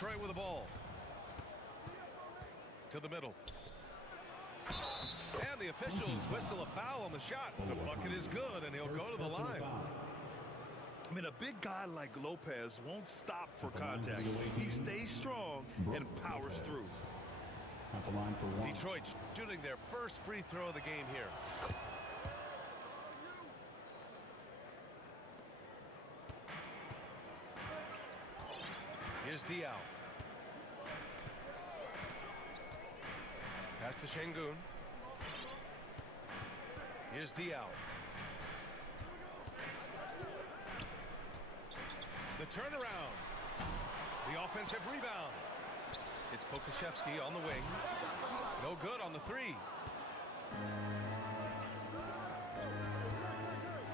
Detroit with the ball. To the middle. And the officials whistle a foul on the shot. The bucket is good, and he'll go to the line. I mean, a big guy like Lopez won't stop for contact. He stays strong and powers through. At the line for one. Detroit shooting their first free throw of the game here. Here's Diaw. Pass to Şengün. Here's Diaw. The turnaround. The offensive rebound. It's Pokusevski on the wing. No good on the three.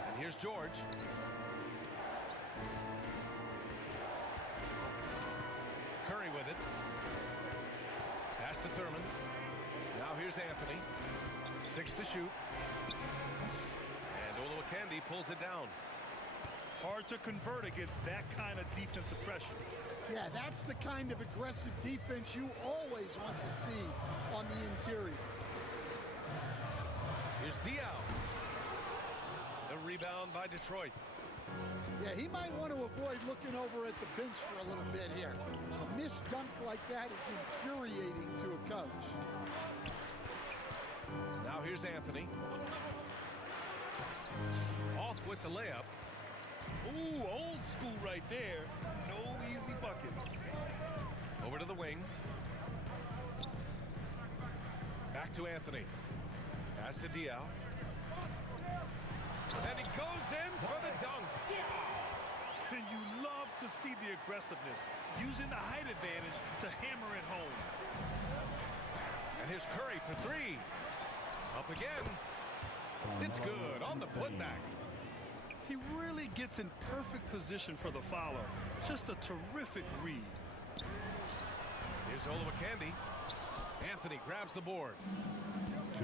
And here's George. Curry with it. Pass to Thurman. Now here's Anthony. 6 to shoot. And Olowokandi pulls it down. Hard to convert against that kind of defensive pressure. Yeah, that's the kind of aggressive defense you always want to see on the interior. Here's Diaw. The rebound by Detroit. Yeah, he might want to avoid looking over at the bench for a little bit here. A missed dunk like that is infuriating to a coach. Now here's Anthony. Off with the layup. Ooh, old school right there. No easy buckets. Over to the wing. Back to Anthony. Pass to Diaw. And he goes in for the dunk. And you love to see the aggressiveness, using the height advantage to hammer it home. And here's Curry for three. Up again. It's good on the putback. He really gets in perfect position for the follow. Just a terrific read. Here's Olowokandi. Anthony grabs the board.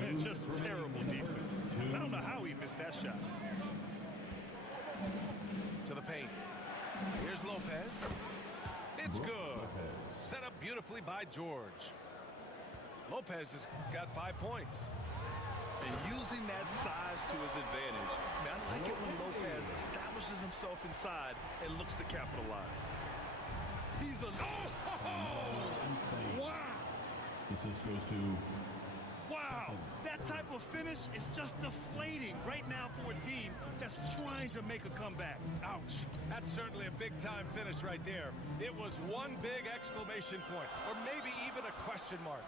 And just terrible defense. I don't know how he missed that shot. To the paint. Here's Lopez. It's good. Set up beautifully by George. Lopez has got 5 points. And using that size to his advantage. I like it when Lopez establishes himself inside and looks to capitalize. He's a... Wow! Assist goes to... Wow! That type of finish is just deflating right now for a team that's trying to make a comeback. Ouch. That's certainly a big-time finish right there. It was one big exclamation point, or maybe even a question mark.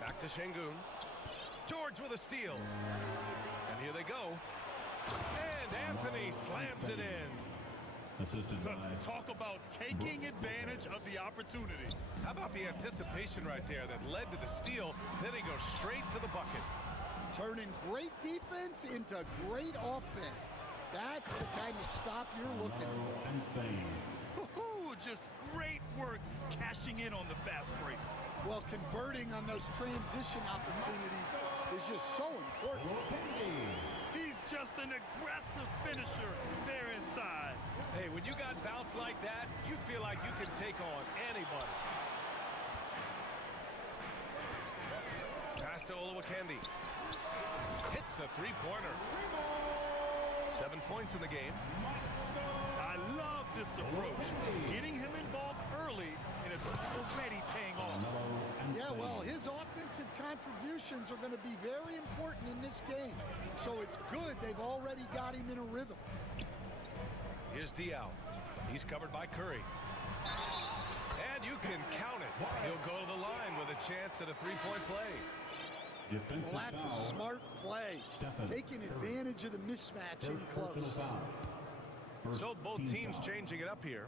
Back to Şengün. George with a steal. And here they go. And Anthony slams it in. Assisted by... Talk about taking advantage of the opportunity. How about the anticipation right there that led to the steal? Then he goes straight to the bucket. Turning great defense into great offense. That's the kind of stop you're looking for. Just great work cashing in on the fast break. Well, converting on those transition opportunities is just so important. He's just an aggressive finisher there inside. Hey, when you got bounce like that, you feel like you can take on anybody. Pass to Olowokandi. Hits the three-pointer. 7 points in the game. I love this approach. Getting him involved early, and it's already paying off. Yeah, well, his offensive contributions are going to be very important in this game. So it's good they've already got him in a rhythm. Here's Diaw. He's covered by Curry. And you can count it. He'll go to the line with a chance at a three-point play. Well, that's a smart play. Taking advantage of the mismatch in close. So both teams changing it up here.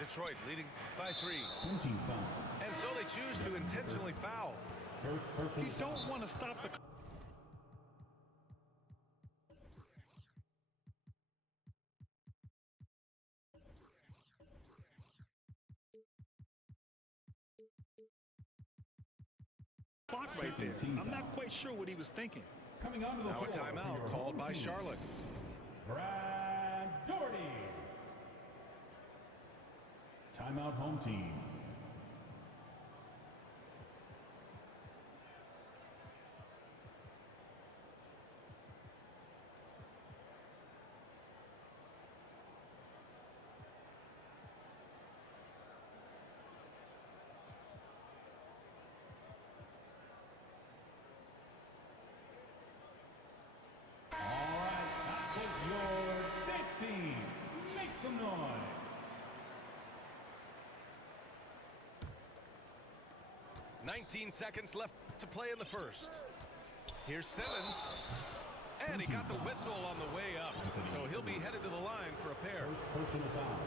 Detroit leading by 3. And so they choose to intentionally foul. You don't want to stop the... clock right there. I'm not quite sure what he was thinking. Coming on to the now a timeout called by Charlotte. Brad Doherty. Timeout, home team. Make some noise. "19 seconds left to play in the first. Here's Simmons. And he got the whistle on the way up. So he'll be headed to the line for a pair. Personal foul.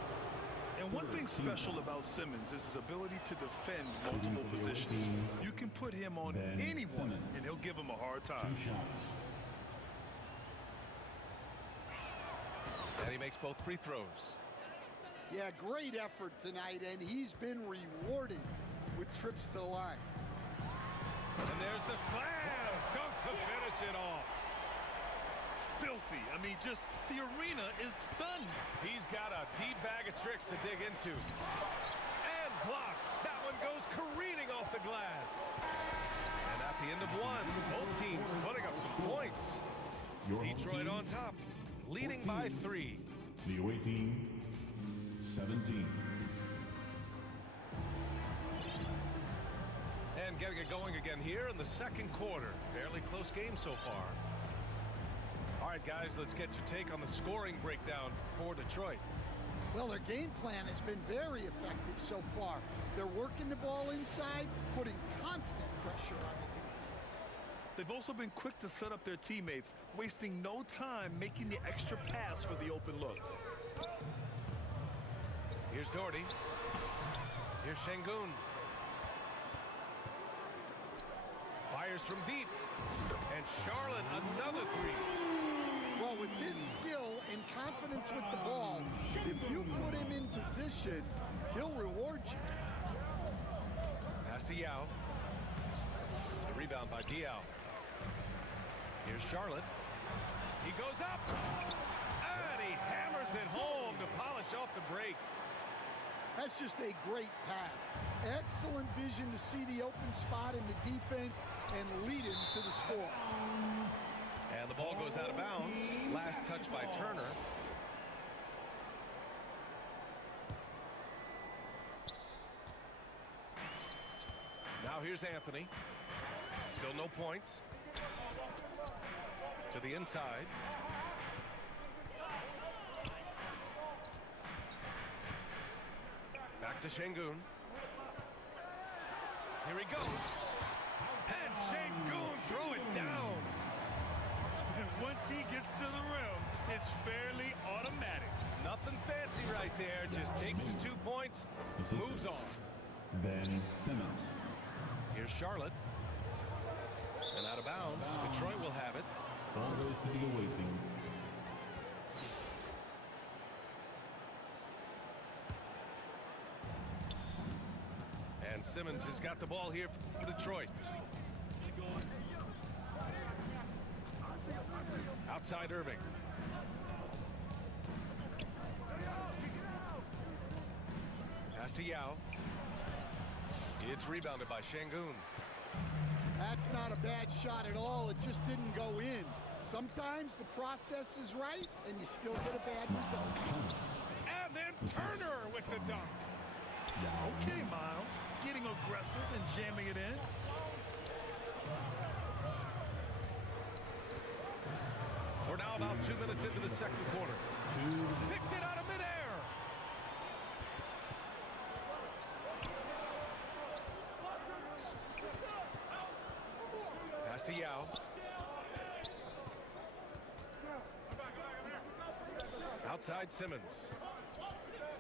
And one thing special about Simmons is his ability to defend multiple positions. You can put him on anyone, and he'll give him a hard time. 2 shots. And he makes both free throws. Yeah, great effort tonight, and he's been rewarded with trips to the line. And there's the slam dunk to finish it off. Filthy. I mean, just the arena is stunned. He's got a deep bag of tricks to dig into. And blocked. That one goes careening off the glass. And at the end of one, both teams putting up some points. Detroit on top, leading by 3. The away team, 17. And getting it going again here in the second quarter. Fairly close game so far. All right, guys, let's get your take on the scoring breakdown for Detroit. Well, their game plan has been very effective so far. They're working the ball inside, putting constant pressure on the defense. They've also been quick to set up their teammates, wasting no time making the extra pass for the open look. Here's Doherty. Here's Şengün. Fires from deep. And Charlotte, another 3. Well, with his skill and confidence with the ball, if you put him in position, he'll reward you. Pass to Yao. The rebound by Diao. Here's Charlotte. He goes up. And he hammers it home to polish off the break. That's just a great pass. Excellent vision to see the open spot in the defense and lead him to the score. And the ball goes out of bounds. Last touch by Turner. Now here's Anthony. Still no points. To the inside. Back to Şengün. Here he goes. And Şengün throw it down. And once he gets to the rim, it's fairly automatic. Nothing fancy right there. Just takes his 2 points, moves on. Ben Simmons. Here's Charlotte. And out of bounds. Detroit will have it. Ball goes to the away team. And Simmons has got the ball here for Detroit. Outside Irving. Pass to Yao. It's rebounded by Şengün. That's not a bad shot at all. It just didn't go in. Sometimes the process is right, and you still get a bad result. And then Turner with the dunk. Okay, Miles. Getting aggressive and jamming it in. We're now about 2 minutes into the second quarter. Picked it out of midair. Pass to Yao. Outside Simmons.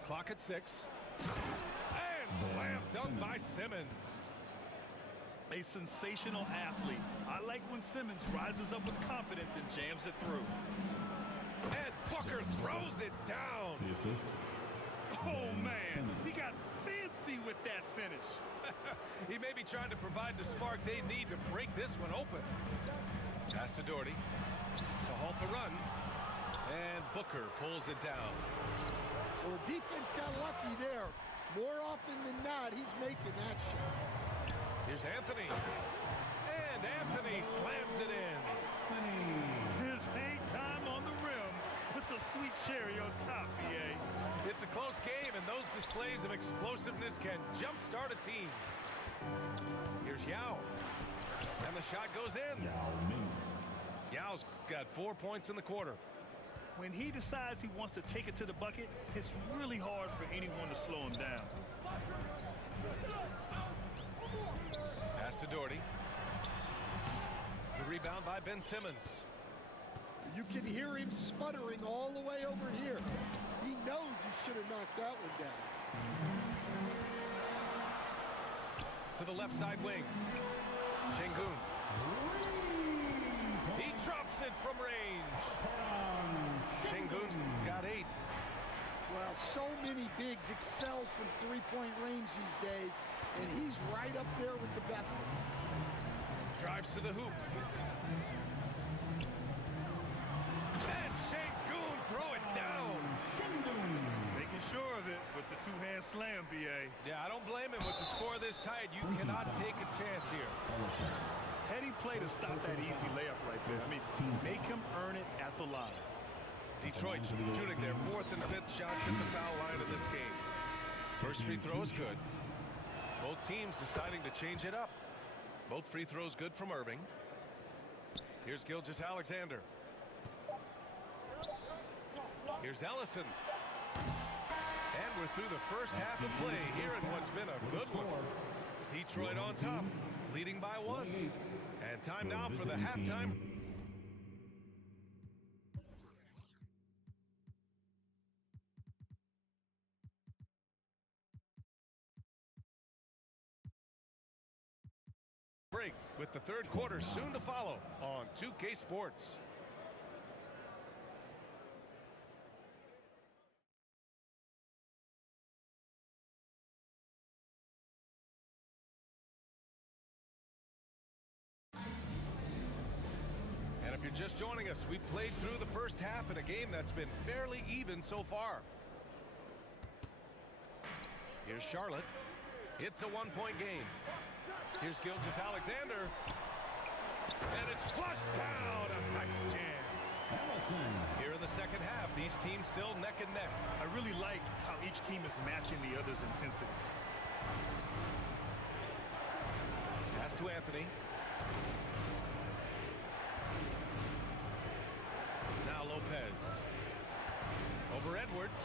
Clock at 6. And slam dunk by Simmons. A sensational athlete. I like when Simmons rises up with confidence and jams it through. And Booker throws it down. The assist. Oh, man. He got fancy with that finish. He may be trying to provide the spark they need to break this one open. Pass to Doherty to halt the run. And Booker pulls it down. Well, the defense got lucky there. More often than not, he's making that shot. Here's Anthony. And Anthony slams it in. His hang time on the rim puts a sweet cherry on top, BA. It's a close game, and those displays of explosiveness can jumpstart a team. Here's Yao. And the shot goes in. Yao Ming. Yao's got 4 points in the quarter. When he decides he wants to take it to the bucket, it's really hard for anyone to slow him down. Pass to Doherty. The rebound by Ben Simmons. You can hear him sputtering all the way over here. He knows he should have knocked that one down. To the left side wing. Şengün. He drops it from range. Şengün's got 8. Well, so many bigs excel from three-point range these days, and he's right up there with the best of them. Drives to the hoop. And Şengün throw it down. Making sure of it with the two-hand slam, BA. Yeah, I don't blame him with the score this tight. You cannot take a chance here. Heady play to stop that easy layup right there. I mean, make him earn it at the line. Detroit shooting their 4th and 5th shots at the foul line of this game. First free throw is good. Both teams deciding to change it up. Both free throws good from Irving. Here's Gilgeous-Alexander. Here's Ellison. And we're through the first half of play here in what's been a good one. Detroit on top, leading by 1. And time now for the halftime. Break with the third quarter soon to follow on 2K Sports. And if you're just joining us, we've played through the first half in a game that's been fairly even so far. Here's Charlotte. It's a 1-point game. Here's Gilgeous-Alexander. And it's flushed down. A nice jam. Here in the second half, these teams still neck and neck. I really like how each team is matching the other's intensity. Pass to Anthony. Now Lopez. Over Edwards.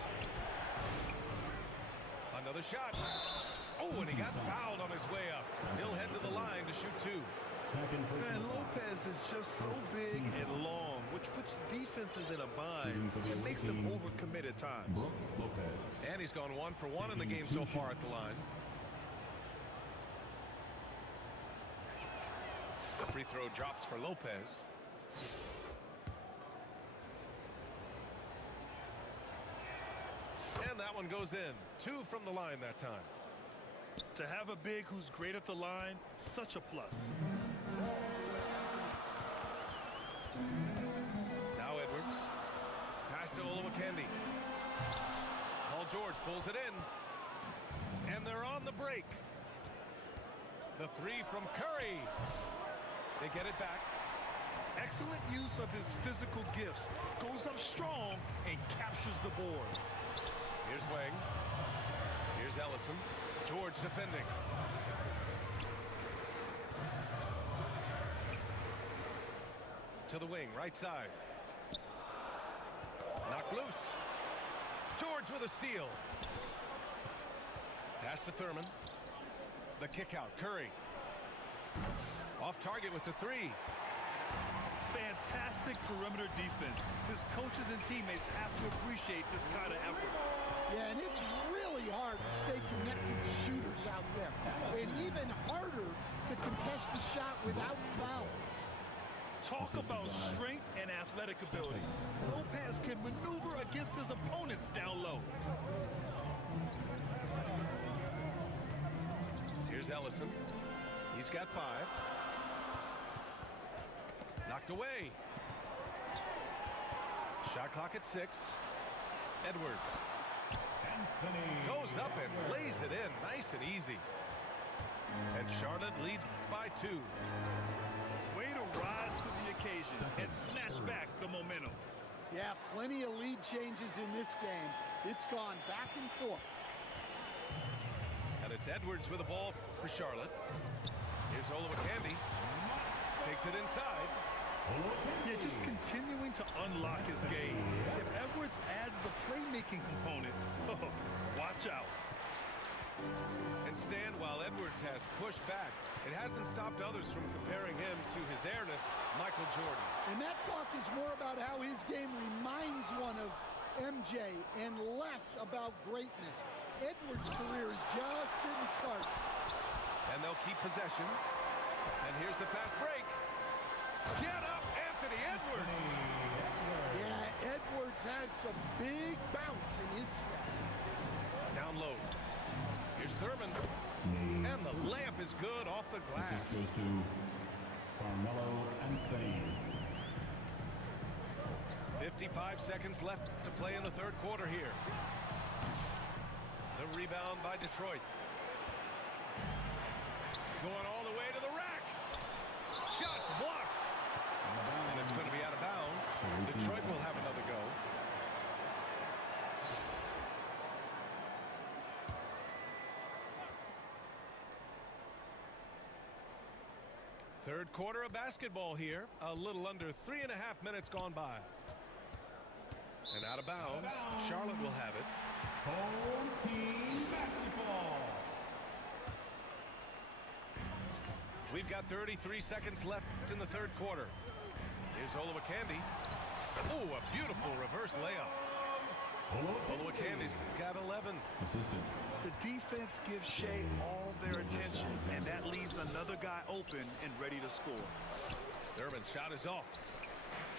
Another shot. Oh, and he got fouled on his way up. He'll head to the line to shoot 2. Man, Lopez is just so big and long, which puts defenses in a bind and makes them overcommit at times. And he's gone 1 for 1 in the game so far at the line. The free throw drops for Lopez. And that one goes in. 2 from the line that time. To have a big who's great at the line, such a plus. Now Edwards. Pass to Olowokandi. Paul George pulls it in. And they're on the break. The 3 from Curry. They get it back. Excellent use of his physical gifts. Goes up strong and captures the board. Here's Wang. Here's Ellison. George defending. To the wing, right side. Knocked loose. George with a steal. Pass to Thurman. The kick out, Curry. Off target with the 3. Fantastic perimeter defense. His coaches and teammates have to appreciate this kind of effort. Yeah, and it's really hard to stay connected to shooters out there. And even harder to contest the shot without fouls. Talk about strength and athletic ability. Lopez can maneuver against his opponents down low. Here's Ellison. He's got 5. Knocked away. Shot clock at 6. Edwards Anthony. goes up and lays it in. Nice and easy. And Charlotte leads by 2. Way to rise to the occasion and snatch back the momentum. Yeah, plenty of lead changes in this game. It's gone back and forth. And it's Edwards with the ball for Charlotte. Here's Olowokandi. Takes it inside. Yeah, just continuing to unlock his game. If Edwards adds the playmaking component, watch out. And stand while Edwards has pushed back. It hasn't stopped others from comparing him to his heiress, Michael Jordan. And that talk is more about how his game reminds one of MJ and less about greatness. Edwards' career is just getting started. And they'll keep possession. And here's the fast break. Get up, Anthony Edwards! Yeah, Edwards has some big bounce in his step. Down low. Here's Thurman. And the layup is good off the glass. This goes to Carmelo Anthony. 55 seconds left to play in the third quarter here. The rebound by Detroit. Going all the way to the rack. Shots blocked. And it's going to be out of bounds. Detroit will have another go. Third quarter of basketball here. A little under 3.5 minutes gone by. And out of bounds. Charlotte will have it. Home team basketball. We've got 33 seconds left in the third quarter. Here's Olowokandi. Oh, a beautiful reverse layup. Olowokandi's got 11. Assistant. The defense gives Shea all their attention, and that leaves another guy open and ready to score. Thurman's shot is off.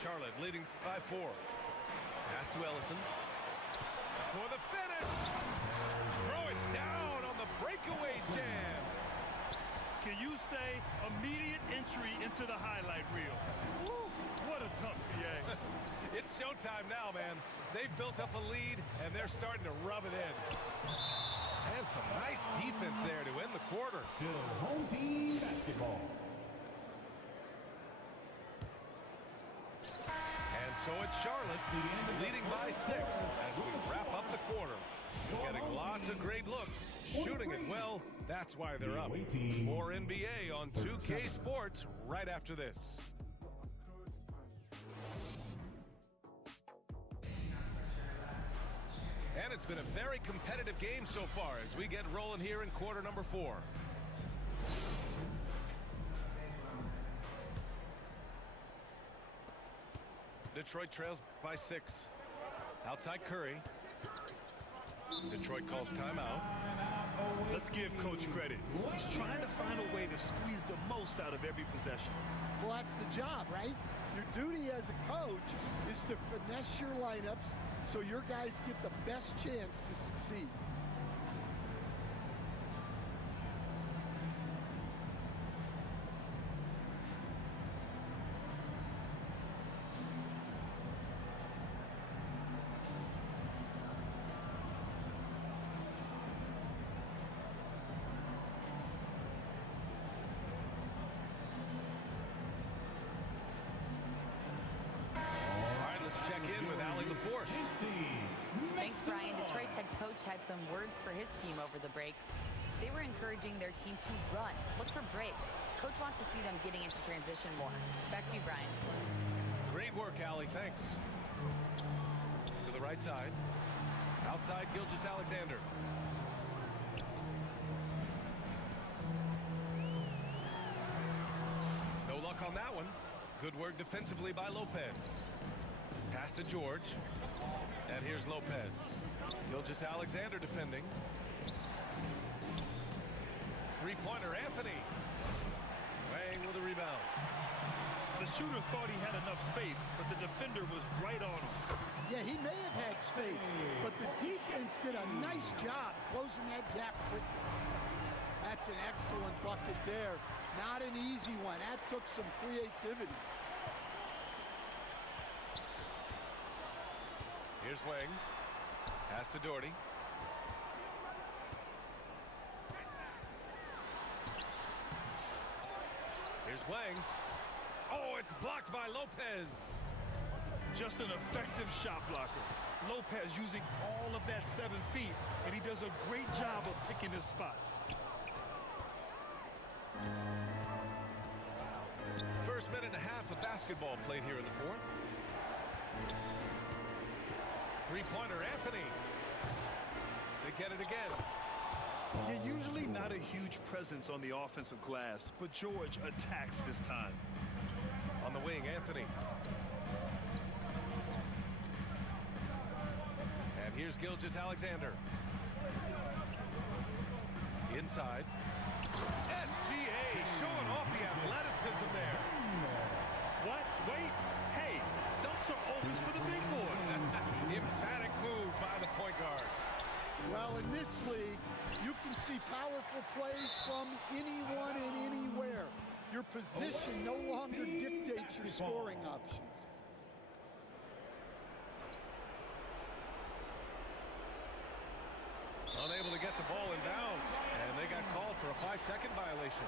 Charlotte leading by 4. Pass to Ellison. For the finish. Throw it down on the breakaway jam. Can you say immediate entry into the highlight reel? Woo, what a tough PA. It's showtime now, man. They've built up a lead, and they're starting to rub it in. And some nice defense there to end the quarter. Still home team basketball. And so it's Charlotte leading by 6 as we wrap up the quarter. Getting lots of great looks, shooting it well. That's why they're up. More NBA on 2K Sports right after this. And it's been a very competitive game so far as we get rolling here in quarter number 4. Detroit trails by 6. Outside Curry. Detroit calls timeout. Let's give Coach credit. He's trying to find a way to squeeze the most out of every possession. Well, that's the job, right? Your duty as a coach is to finesse your lineups so your guys get the best chance to succeed. Thanks, Brian. Detroit's head coach had some words for his team over the break. They were encouraging their team to run, look for breaks. Coach wants to see them getting into transition more. Back to you, Brian. Great work, Allie. Thanks. To the right side. Outside, Gilgeous-Alexander. No luck on that one. Good work defensively by Lopez. Pass to George. And here's Lopez. Gilgeous-Alexander defending. Three-pointer, Anthony. Wang with a rebound. The shooter thought he had enough space, but the defender was right on him. Yeah, he may have had space, but the defense did a nice job closing that gap quickly. That's an excellent bucket there. Not an easy one. That took some creativity. Here's Wang. Pass to Doherty. Here's Wang. Oh, it's blocked by Lopez. Just an effective shot blocker. Lopez using all of that 7 feet, and he does a great job of picking his spots. First minute and a half of basketball played here in the fourth. Three-pointer, Anthony. They get it again. You're usually not a huge presence on the offensive glass, but George attacks this time. On the wing, Anthony. And here's Gilgeous-Alexander. Inside. SGA showing off the athleticism there. What? Wait. Hey, dunks are always for the big boy. Emphatic move by the point guard. Well, in this league, you can see powerful plays from anyone and anywhere. Your position no longer dictates your scoring options. Unable to get the ball in bounds, and they got called for a 5-second violation.